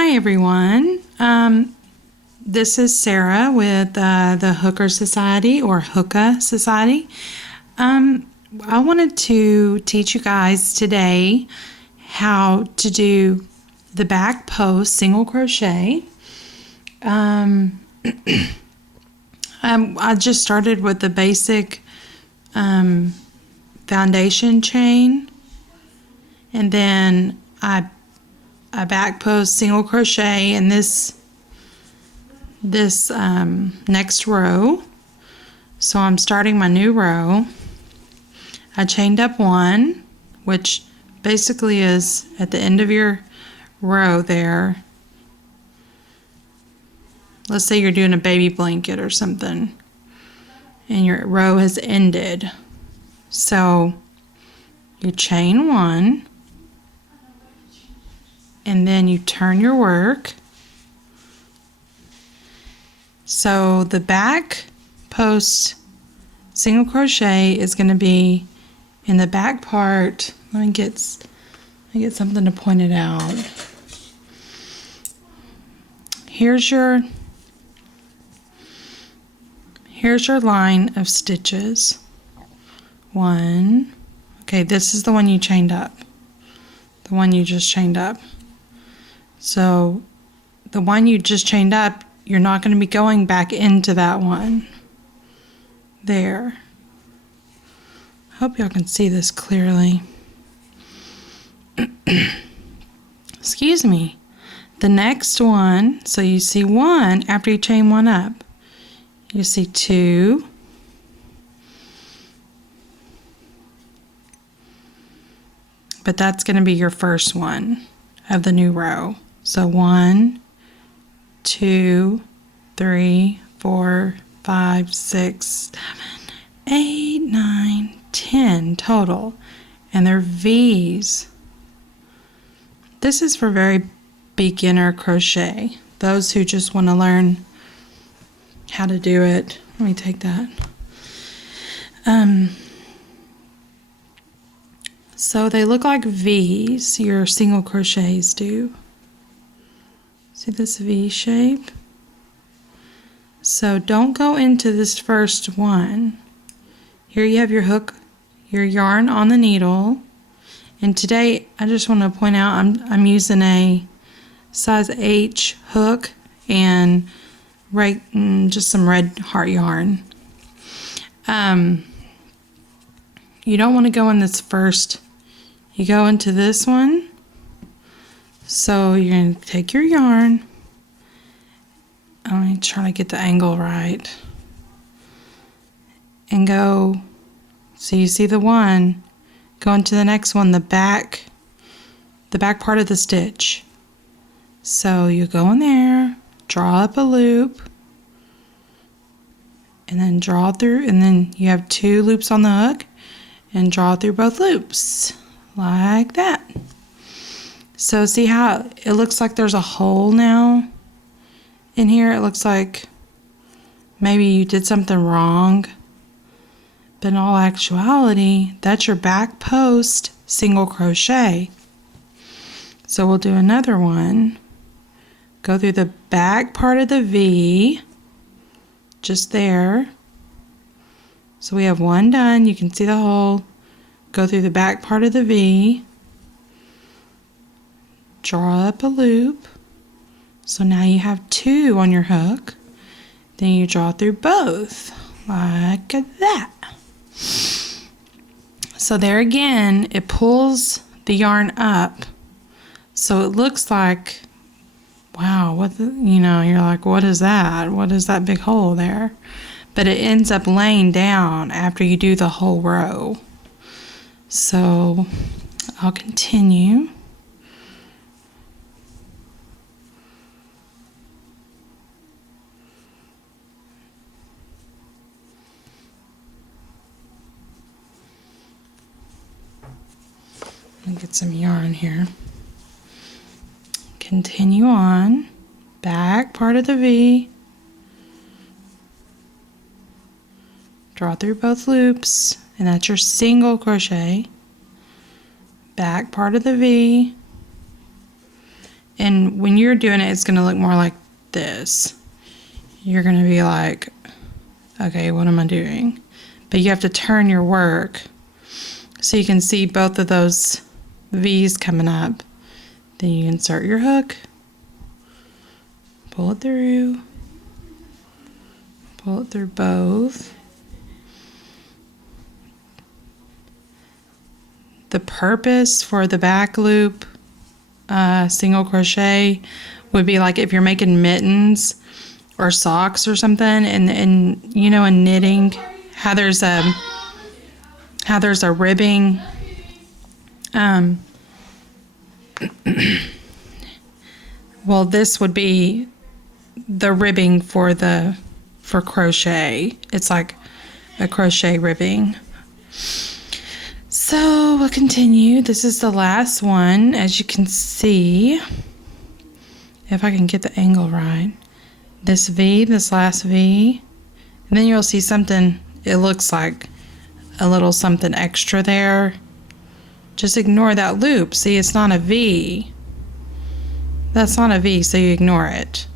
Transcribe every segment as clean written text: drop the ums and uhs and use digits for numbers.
Hi everyone, this is Sarah with the Hooker Society or Hookah Society. I wanted to teach you guys today how to do the back post single crochet. I just started with the basic foundation chain, and then I back post single crochet in this next row. So I'm starting my new row. I chained up one, which basically is at the end of your row there. Let's say you're doing a baby blanket or something and your row has ended. So you chain one, and then you turn your work. So the back post single crochet is going to be in the back part. Let me get something to point it out. Here's your line of stitches. One. Okay, this is the one you chained up. The one you just chained up. So the one you just chained up, you're not going to be going back into that one. There. Hope y'all can see this clearly. Excuse me. The next one, so you see one after you chain one up. You see two. But that's going to be your first one of the new row. So 1, 2, 3, 4, 5, 6, 7, 8, 9, 10 total. And they're V's. This is for very beginner crochet. Those who just want to learn how to do it. Let me take that. So they look like V's, your single crochets do. See this V shape? So don't go into this first one. Here you have your hook, your yarn on the needle. And today I just want to point out I'm using a size H hook and just some red heart yarn. You don't want to go in this first. You go into this one. So you're going to take your yarn. I'm trying to get the angle right. And go, so you see the one, go into the next one, the back part of the stitch. So you go in there, draw up a loop, and then draw through, and then you have 2 loops on the hook, and draw through both loops, like that. So see how it looks like there's a hole now in here? It looks like maybe you did something wrong. But in all actuality, that's your back post single crochet. So we'll do another one. Go through the back part of the V, just there. So we have one done. You can see the hole. Go through the back part of the V. Draw up a loop. So now you have 2 on your hook. Then you draw through both, like that. So there again, it pulls the yarn up. So it looks like, wow, you're like, what is that? What is that big hole there? But it ends up laying down after you do the whole row. So I'll continue. Get some yarn here. Continue on. Back part of the V. Draw through both loops, and that's your single crochet. Back part of the V. And when you're doing it, it's going to look more like this. You're going to be like, okay, what am I doing? But you have to turn your work so you can see both of those V's coming up. Then you insert your hook, pull it through both. The purpose for the back loop single crochet would be like if you're making mittens or socks or something, and you know, in knitting, how there's a ribbing, well, this would be the ribbing for crochet. It's like a crochet ribbing. So we'll continue. This is the last one, as you can see, if I can get the angle right. This V, this last V, and then you'll see something, it looks like a little something extra there. Just ignore that loop. See, it's not a V. That's not a V, so you ignore it.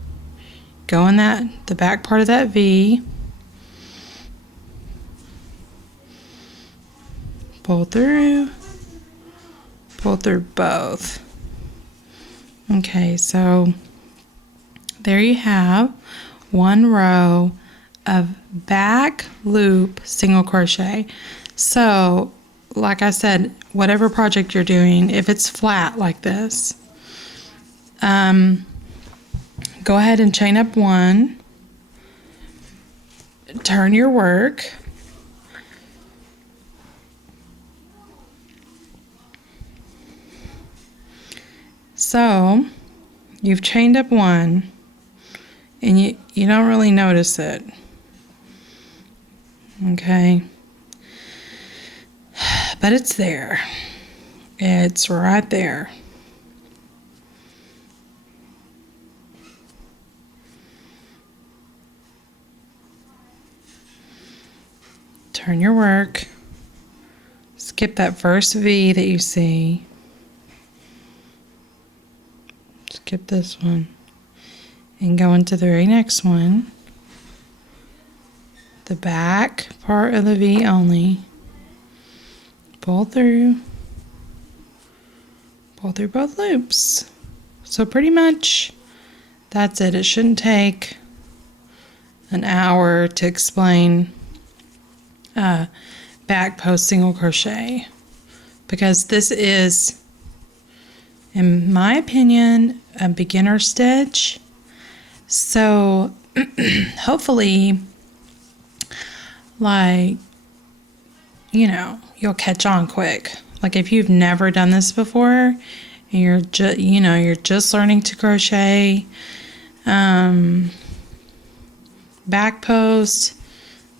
Go in the back part of that V. Pull through both. Okay, so there you have one row of back loop single crochet. So, like I said, whatever project you're doing, if it's flat like this, go ahead and chain up one, turn your work, so you've chained up one and you don't really notice it, okay, but it's there, it's right there. Turn your work, skip that first V that you see, skip this one, and go into the very next one, the back part of the V only, pull through both loops. So pretty much that's it. It shouldn't take an hour to explain back post single crochet, because this is, in my opinion, a beginner stitch. So hopefully, like, you know, you'll catch on quick. Like if you've never done this before and you're just learning to crochet, back post,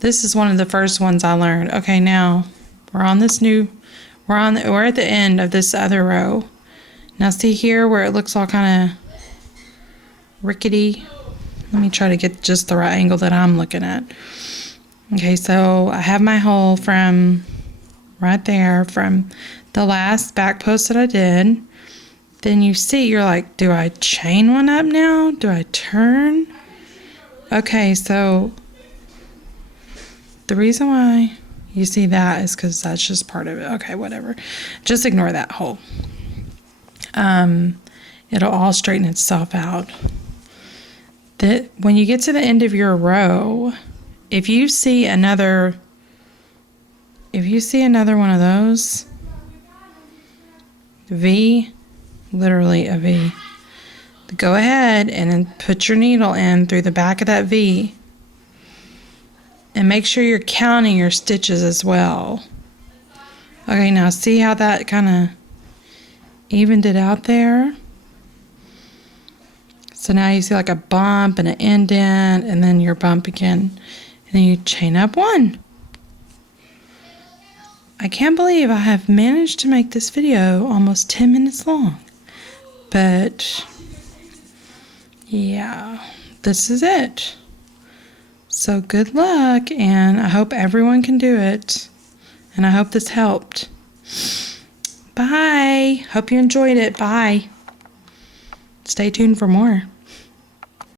this is one of the first ones I learned. Okay, now we're at the end of this other row. Now see here where it looks all kind of rickety? Let me try to get just the right angle that I'm looking at. Okay, so I have my hole from right there, from the last back post that I did. Then you see, you're like, do I chain one up now? Do I turn? Okay, so the reason why you see that is because that's just part of it. Okay, whatever. Just ignore that hole. It'll all straighten itself out. When you get to the end of your row, if you see another one of those, V, literally a V, go ahead and then put your needle in through the back of that V. And make sure you're counting your stitches as well. Okay, now see how that kind of evened it out there? So now you see like a bump and an indent, and then your bump again. And then you chain up one. I can't believe I have managed to make this video almost 10 minutes long. But yeah, this is it. So good luck, and I hope everyone can do it. And I hope this helped. Bye. Hope you enjoyed it. Bye. stay tuned for more.